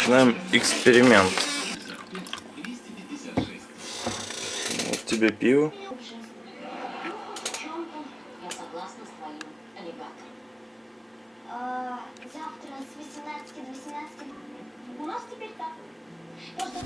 Начинаем эксперимент. Вот тебе пиво. Я согласна с твоим аллигатором. Завтра с 18 до 18. У нас теперь так. Просто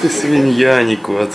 Ты свинья, а не кот.